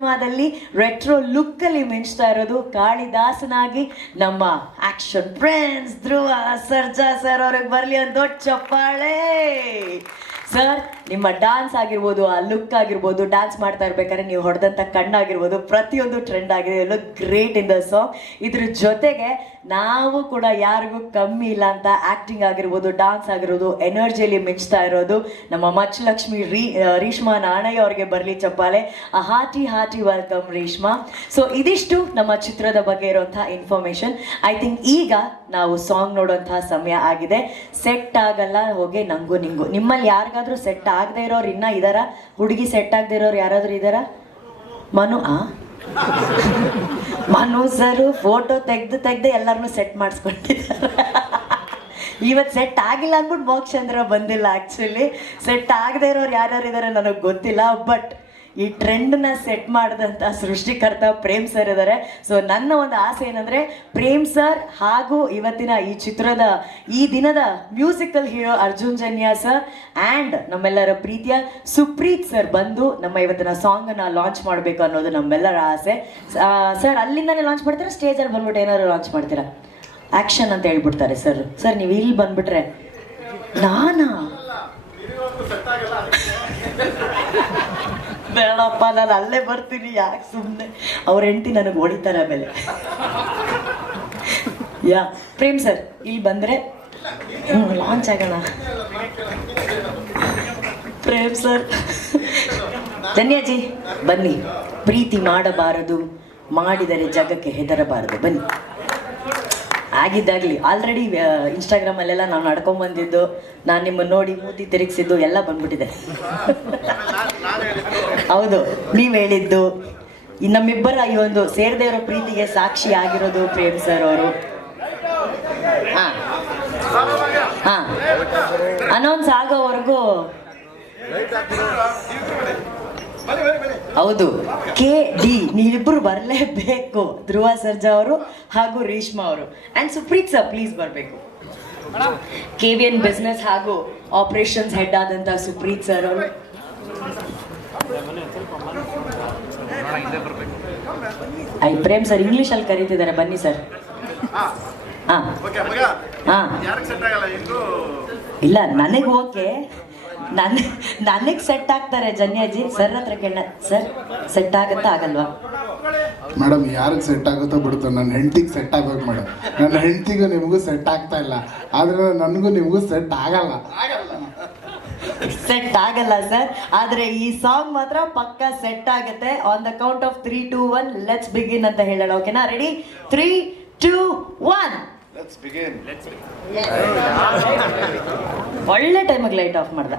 ಸಿನಿಮಾದಲ್ಲಿ retro look ಅಲ್ಲಿ ಮಿಂಚ್ತಾ ಇರೋದು ಕಾಳಿದಾಸನಾಗಿ ನಮ್ಮ action friends Dhruva Sarja sir ಅವ್ರಿಗೆ ಬರ್ಲಿ ಒಂದು ದೊಡ್ಡ ಚಪ್ಪಾಳೆ. ಸರ್ ನಿಮ್ಮ ಡಾನ್ಸ್ ಆಗಿರ್ಬೋದು, ಆ ಲುಕ್ ಆಗಿರ್ಬೋದು, ಡ್ಯಾನ್ಸ್ ಮಾಡ್ತಾ ಇರ್ಬೇಕಾದ್ರೆ ನೀವು ಹೊಡೆದಂಥ ಕಣ್ಣಾಗಿರ್ಬೋದು, ಪ್ರತಿಯೊಂದು ಟ್ರೆಂಡ್ ಆಗಿದೆ. ಎಲ್ಲ ಗ್ರೇಟ್ ಇನ್ ದ ಸಾಂಗ್. ಇದ್ರ ಜೊತೆಗೆ ನಾವು ಕೂಡ ಯಾರಿಗೂ ಕಮ್ಮಿ ಇಲ್ಲ ಅಂತ ಆಕ್ಟಿಂಗ್ ಆಗಿರ್ಬೋದು, ಡಾನ್ಸ್ ಆಗಿರೋದು, ಎನರ್ಜಿಯಲ್ಲಿ ಮಿಂಚ್ತಾ ಇರೋದು ನಮ್ಮ ಮಚ್ಚಲಕ್ಷ್ಮಿ ರೀಷ್ಮಾ ನಾಣಯ್ಯ ಅವ್ರಿಗೆ ಬರಲಿ ಚಪ್ಪಾಳೆ. Hearty welcome Reeshma. ಸೊ ಇದಿಷ್ಟು ನಮ್ಮ ಚಿತ್ರದ ಬಗ್ಗೆ ಇರುವಂತಹ ಇನ್ಫಾರ್ಮೇಶನ್. ಐ ಥಿಂಕ್ ಈಗ ನಾವು ಸಾಂಗ್ ನೋಡುವಂತಹ ಸಮಯ ಆಗಿದೆ. ಸೆಟ್ ಆಗಲ್ಲ ಹೋಗಿ ನಂಗೂ ನಿಂಗು. ನಿಮ್ಮಲ್ಲಿ ಯಾರಿಗಾದ್ರೂ ಸೆಟ್ ಆಗದೆ ಇರೋರು ಇನ್ನ ಇದಾರ? ಹುಡುಗಿ ಸೆಟ್ ಆಗದೆ ಇರೋರು ಯಾರಾದ್ರೂ ಇದಾರ? ಮನು ಸರ್ ಫೋಟೋ ತೆಗ್ದು ಎಲ್ಲರನ್ನು ಸೆಟ್ ಮಾಡಿಸ್ಕೊಂಡಿದ್ದಾರೆ. ಇವತ್ತು ಸೆಟ್ ಆಗಿಲ್ಲ ಅಂದ್ಬಿಟ್ಟು ಮೋಕ್ಷಂದ್ರ ಬಂದಿಲ್ಲ. ಆಕ್ಚುಲಿ ಸೆಟ್ ಆಗದೆ ಇರೋರು ಯಾರ್ಯಾರು ಇದಾರೆ ನನಗೆ ಗೊತ್ತಿಲ್ಲ. ಬಟ್ ಈ ಟ್ರೆಂಡ್ನ ಸೆಟ್ ಮಾಡಿದಂಥ ಸೃಷ್ಟಿಕರ್ತ ಪ್ರೇಮ್ ಸರ್ ಇದ್ದಾರೆ. ಸೊ ನನ್ನ ಒಂದು ಆಸೆ ಏನಂದರೆ ಪ್ರೇಮ್ ಸರ್ ಹಾಗೂ ಇವತ್ತಿನ ಈ ಚಿತ್ರದ ಈ ದಿನದ musical hero Arjun Janya sir and ನಮ್ಮೆಲ್ಲರ ಪ್ರೀತಿಯ ಸುಪ್ರೀತ್ ಸರ್ ಬಂದು ನಮ್ಮ ಇವತ್ತಿನ ಸಾಂಗನ್ನು ಲಾಂಚ್ ಮಾಡಬೇಕು ಅನ್ನೋದು ನಮ್ಮೆಲ್ಲರ ಆಸೆ. ಸರ್ ಅಲ್ಲಿಂದನೇ ಲಾಂಚ್ ಮಾಡ್ತೀರಾ? ಸ್ಟೇಜಲ್ಲಿ ಬಂದ್ಬಿಟ್ಟು ಏನಾದ್ರು ಲಾಂಚ್ ಮಾಡ್ತೀರಾ? ಆ್ಯಕ್ಷನ್ ಅಂತ ಹೇಳ್ಬಿಡ್ತಾರೆ ಸರ್. ಸರ್ ನೀವು ಇಲ್ಲಿ ಬಂದ್ಬಿಟ್ರೆ ಬೇಡಪ್ಪ, ನಾನು ಅಲ್ಲೇ ಬರ್ತೀನಿ. ಯಾಕೆ ಸುಮ್ಮನೆ ಅವ್ರ ಹೆಂಡತಿ ನನಗೆ ಹೊಡಿತಾರೆ ಆಮೇಲೆ. ಯಾ ಪ್ರೇಮ್ ಸರ್ ಇಲ್ಲಿ ಬಂದರೆ ಲಾಂಚ್ ಆಗೋಣ. ಪ್ರೇಮ್ ಸರ್ ಧನ್ಯಜಿ ಬನ್ನಿ. ಪ್ರೀತಿ ಮಾಡಬಾರದು, ಮಾಡಿದರೆ ಜಗಕ್ಕೆ ಹೆದರಬಾರದು. ಬನ್ನಿ. ಆಗಿದ್ದಾಗಲಿ ಆಲ್ರೆಡಿ ಇನ್ಸ್ಟಾಗ್ರಾಮಲ್ಲೆಲ್ಲ ನಾವು ನಡ್ಕೊಂಬಂದಿದ್ದು, ನಾನು ನಿಮ್ಮನ್ನು ನೋಡಿ ಮೂತಿ ತಿರುಗಿಸಿದ್ದು ಎಲ್ಲ ಬಂದ್ಬಿಟ್ಟಿದೆ. ಹೌದು, ನೀವು ಹೇಳಿದ್ದು ನಮ್ಮಿಬ್ಬರ ಈ ಒಂದು ಸೇರದೇ ಇರೋ ಪ್ರೀತಿಗೆ ಸಾಕ್ಷಿ ಆಗಿರೋದು ಪ್ರೇಮ್ ಸರ್ ಅವರು. ಹಾಂ ಅನೌನ್ಸ್ ಆಗೋವರೆಗೂ ಹೌದು KD ನೀವಿಬ್ಬರು ಬರಲೇಬೇಕು. ಧ್ರುವ ಸರ್ಜಾ ಅವರು ಹಾಗೂ ರೀಷ್ಮಾ ಅವರು ಆ್ಯಂಡ್ ಸುಪ್ರೀತ್ ಸರ್ ಪ್ಲೀಸ್ ಬರಬೇಕು. KVN ಬಿಸ್ನೆಸ್ ಹಾಗೂ ಆಪರೇಷನ್ಸ್ ಹೆಡ್ ಆದಂಥ ಸುಪ್ರೀತ್ ಸರ್ ಅವರು. ಪ್ರೇಮ್ ಸರ್ ಇಂಗ್ಲೀಷಲ್ಲಿ ಕರೀತಿದ್ದಾರೆ, ಬನ್ನಿ ಸರ್. ಹಾಂ ಇಲ್ಲ ನನಗೆ ಓಕೆ, ನನಗೆ ಸೆಟ್ ಆಗ್ತಾರೆ ಜನ್ಯಾಜಿ. ಸರ್ ಹತ್ರ ಕೇಳ. ಸರ್ ಸೆಟ್ ಆಗುತ್ತಾ ಆಗಲ್ವಾ? ಮೇಡಮ್ ಯಾರಿಗೆ ಸೆಟ್ ಆಗುತ್ತೋ ಬಿಡುತ್ತೋ, ನನ್ನ ಹೆಂಡತಿಗೆ ಸೆಟ್ ಆಗ್ಬೇಕು ಮೇಡಮ್. ನನ್ನ ಹೆಂಡತಿಗೂ ನಿಮಗೂ ಸೆಟ್ ಆಗ್ತಾ ಇಲ್ಲ, ಆದರೆ ನನಗೂ ನಿಮಗೂ ಸೆಟ್ ಆಗಲ್ಲ. ಸೆಟ್ ಆಗಲ್ಲ ಸರ್, ಆದರೆ ಈ ಸಾಂಗ್ ಮಾತ್ರ ಪಕ್ಕ ಸೆಟ್ ಆಗುತ್ತೆ. On the count of 3, 2, 1 let's begin ಅಂತ ಹೇಳೋಣ. ಓಕೆನಾ? ರೆಡಿ? 3, 2, 1 let's begin. ಒಳ್ಳೆ ಟೈಮಿಗೆ ಲೈಟ್ ಆಫ್ ಮಾಡ್ದ.